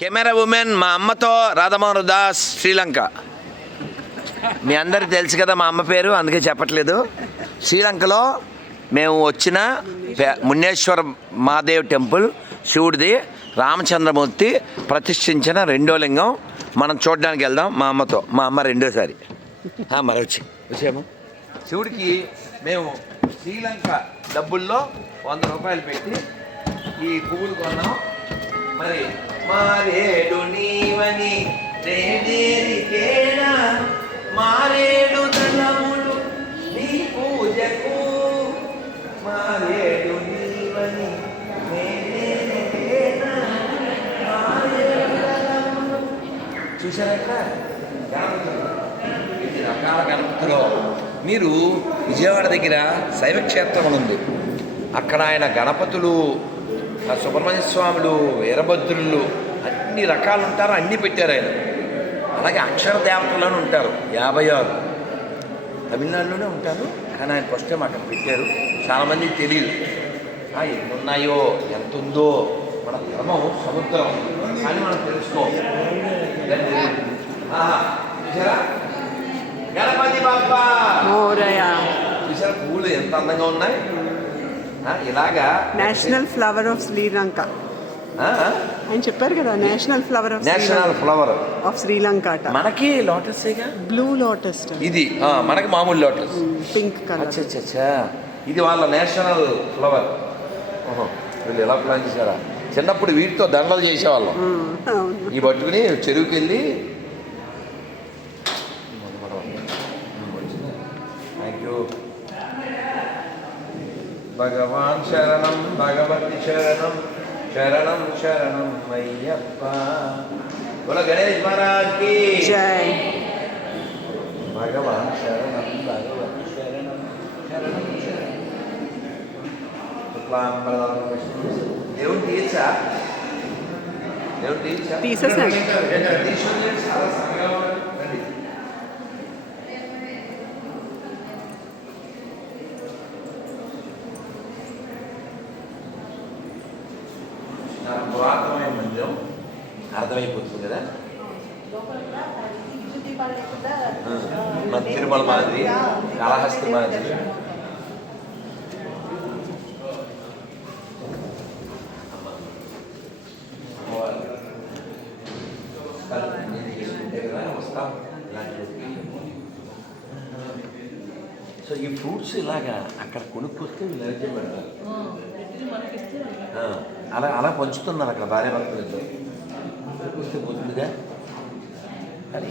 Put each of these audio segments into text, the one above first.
Camera women మా అమ్మతో రాధమోహన్ దాస్ శ్రీలంక. మీ అందరికి తెలుసు కదా మా అమ్మ పేరు అందుకే చెప్పట్లేదు. శ్రీలంకలో మేము వచ్చిన మున్నేశ్వర మహాదేవ్ టెంపుల్ శివుడిది రామచంద్రమూర్తి ప్రతిష్ఠించిన రెండో లింగం. మనం చూడడానికి వెళ్దాం మా అమ్మతో. మా అమ్మ రెండోసారి. మరి వచ్చి వచ్చాము శివుడికి మేము శ్రీలంక డబ్బుల్లో వంద రూపాయలు పెట్టి ఈ పువ్వులు కొన్నాం. మరి మారేడు నీవని నేనేరికేనా మారేడు దళములు నీ పూజకు. మారేడు నీవని నేనేరికేనా మారేడు దళములు చూసారా ఇక్కడ? గణపతులు ఇది రకాల గణపతిలో. మీరు విజయవాడ దగ్గర శైవక్షేత్రం ఉంది. అక్కడ ఆయన గణపతులు ఆ సుబ్రహ్మణ్య స్వాములు వీరభద్రులు అన్ని రకాలు ఉంటారు అన్నీ పెట్టారు ఆయన. అలాగే అక్షర దేవతలను ఉంటారు యాభై ఆరు. తమిళనాడులోనే ఉంటారు కానీ ఆయన ఫస్ట్ టైం అక్కడ పెట్టారు. చాలామందికి తెలియదు ఎన్ని ఉన్నాయో ఎంత ఉందో మన ధర్మం సముద్రం. కానీ మనం తెలుసుకో. ఆహా, చూసారా గణపతి మోరయ చూసారా పువ్వులు ఎంత అందంగా ఉన్నాయి. ఇలాగా నేషనల్ ఫ్లవర్ ఆఫ్ శ్రీలంక ఆయన చెప్పారు కదా national flower of national flower of Sri Lanka అట. మనకి లోటసేగా బ్లూ లోటస్ ఇది మనకి మామూలు లోటస్ పింక్ కలర్ ఇది వాళ్ళ నేషనల్ ఫ్లవర్ ఓహో వీళ్ళు ఎలా ప్లాన్ చేశారా? చిన్నప్పుడు వీటితో దండలు చేసేవాళ్ళం. ఈ పట్టుకుని చెరువుకి వెళ్ళి భగవాన్ శరణం భగవతి శరణం శరణం శరణం అయ్యప్ప బోలో గణేష్ మహారాజ్ కి జై భగవాన్ శరణం భగవతి శరణం శరణం శరణం శుక్లాంబరధరం విష్ణు దేవుడు తీయచ్చా దేవుడు తీయచ్చా తీసేసాను. తీసుకుని చాలా సన్నగా మన తిరుమల మాదిరి కాళహస్తి మాదిరి వస్తాం సో ఈ ఫ్రూట్స్ ఇలాగా అక్కడ కొనుక్కొస్తే వీళ్ళు పెడతారు అలా అలా పంచుతున్నారు అక్కడ భార్య భర్తలతో కొనుక్కొస్తే పోతుందిగా? కానీ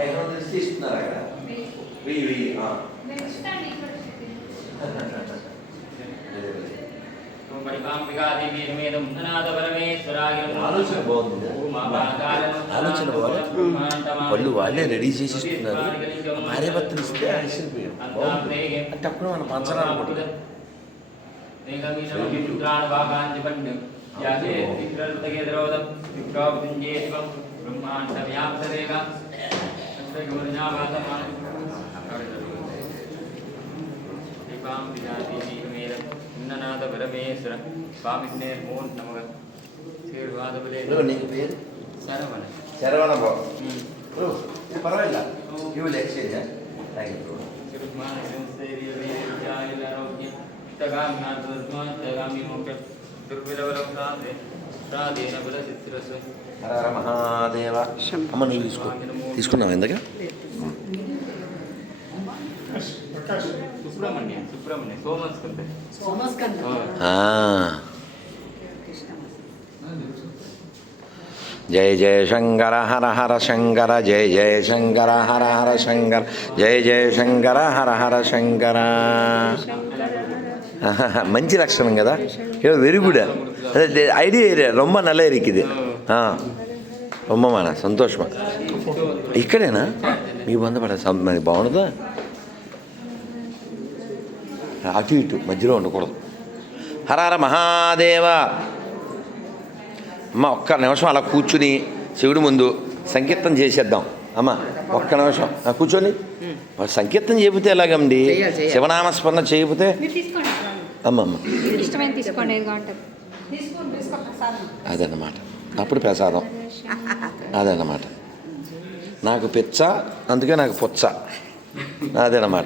ఐదు వందలు ఇస్తే ఇస్తున్నారు అక్కడ వెయ్యి వెయ్యి ఆ. ఆలోచన బాగుంది. ఆలోచన బాగుంది. పళ్ళు వాళ్ళే రెడీ చేసి ఇస్తున్నారు. భార్య భర్తలు ఇస్తే ఆశ్చర్యపోయాం. అంటే అప్పుడు మనం பாம் பிஜாதி சீர்மேர உன்னநாத பரமேஸ்வர பாமிக்னேர் மோன் நமக சீர்வாதபுலே நீங்க பேர் சரவண சரவண போ ப்ரோ இது பரவாயில்ல யூ லேக் சரியா தேங்க்யூ ப்ரோ திருமான சரி விஜயாயில் ஆரோக்கியம் தகாம் நாதுர்மா தகாமி மோக்க துர்விலவரம் சாதே சாதேன குல சித்திரசு ஹர மகாதேவா அம்மன் எழுதி సోమస్కంద ఆ, జయ జయ శంకర హర హర శంకర జయ జయ శంకర హర హర శంకర జయ జయ శంకర హర హర శంకర మంచి లక్షణం కదా వెరీ గుడ్ అదే ఐడియా రొమ్మ నల్ల இருக்குது రొమ్మమానా సంతోషమా? ఇక్కడేనా? మీకు బంధపడ మరి బాగుండదా? అటు ఇటు మధ్యలో ఉండకూడదు. హర హర మహాదేవ. అమ్మ ఒక్క నిమిషం అలా కూర్చుని శివుడి ముందు సంకీర్తన చేసేద్దాం. అమ్మ ఒక్క నిమిషం. ఆ, కూర్చోండి. మరి సంకీర్తన చేయకపోతే ఎలాగండి? శివనామస్మరణ చేయకపోతే మీరు తీసుకోండి. అమ్మ అమ్మ మీకు ఇష్టమైన తీసుకోండి ఏది కావాలంటే అదన్నమాట. అప్పుడు ప్రసాదం. అదన్నమాట. నాకు పిచ్చ అందుకే నాకు పుచ్చ. అదన్నమాట.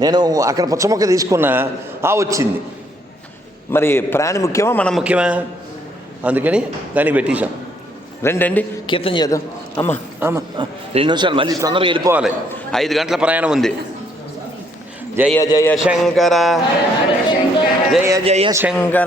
నేను అక్కడ పుచ్చ మొక్క తీసుకున్నా ఆ వచ్చింది. మరి ప్రాణి ముఖ్యమా మనం ముఖ్యమా? అందుకని దాన్ని పెట్టేశాం. రండి కీర్తన చేద్దాం. అమ్మ అమ్మ. రెండు నిమిషాలు మళ్ళీ తొందరగా వెళ్ళిపోవాలి. ఐదు గంటల ప్రయాణం ఉంది. జయ జయ శంకర. జయ జయ శంకర.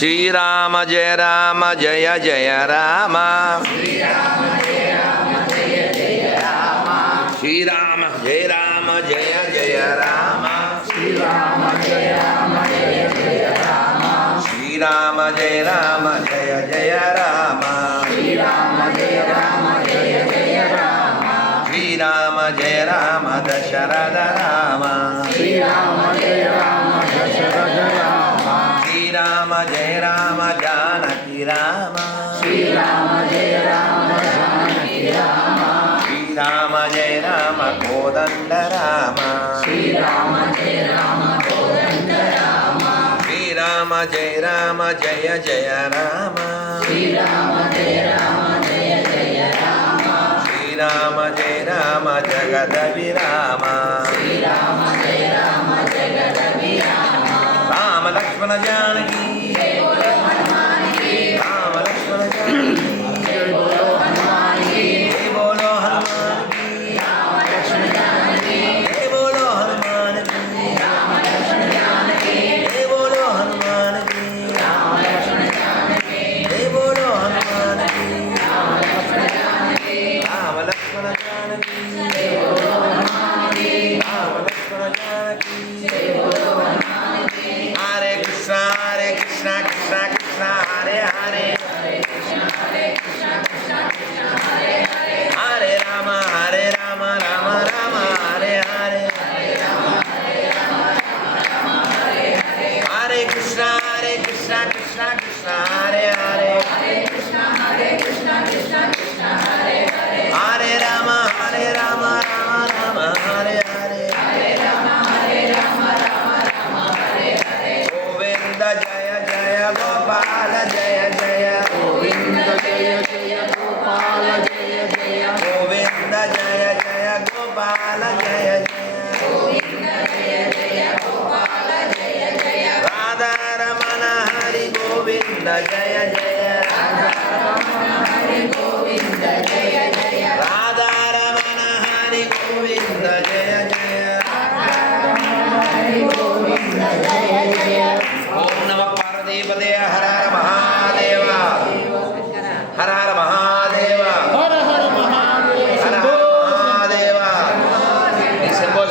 శ్రీరామ జయ రామ జయ జయ రామ. శ్రీరామ జయ రామ జయ జయ రామ. శ్రీరామ జయ రామ జయ జయ రామ. శ్రీరామ జయ రామ జయ జయ రామ శ్రీరామ జయ రామ జయ జయ రామ శ్రీరామ జయ రామ దశరథ రామ శ్రీరామ జయ రామ. జయ రామ జానకి రామ. శ్రీరామ జయ రామ జానకి రామ శ్రీరామ జయ రామ కోదండ రామ. శ్రీరామ జయ రామ కోదండ రామ శ్రీరామ జయ రామ జయ జయ రామ. శ్రీరామ జయ రామ జయ జయ రామ. శ్రీరామ జయ రామ జగద విరామ శ్రీరామ జయ రామ జగద విరామ రామ లక్ష్మణ జానకి.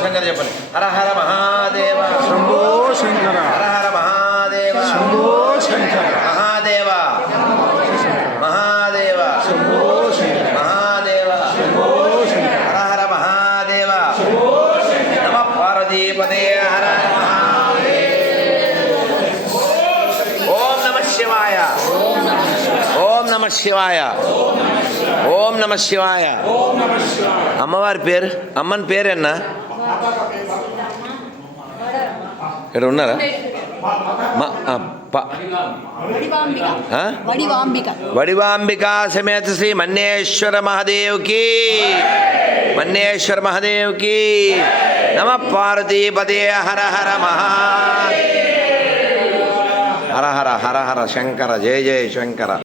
శంకర్ చెప్పండి హర హర మహాదేవ శంభో శంకర. హర హర మహాదేవ శంభో శంకర మహాదేవ మహాదేవ శంభో శంకర మహాదేవ శంభో శంకర హర హర మహాదేవ నమ పార్వతీపదే హర హర మహాదేవ ఓం నమ శివాయ ఓం నమ శివాయ ఓం నమ శివాయ అమ్మవారి పేరు అమ్మని పేరేనా ఇక్కడ ఉన్నారా మా ఆ, ప- వడివాంబిక ఆ? వడివాంబిక వడివాంబికా సమేత శ్రీ మన్నేశ్వర మహాదేవ్కి మన్నేశ్వర మహాదేవ్కి నమ పార్వతీపదే హర హర మహా హర హర హర హర శంకర జయ జయ శంకర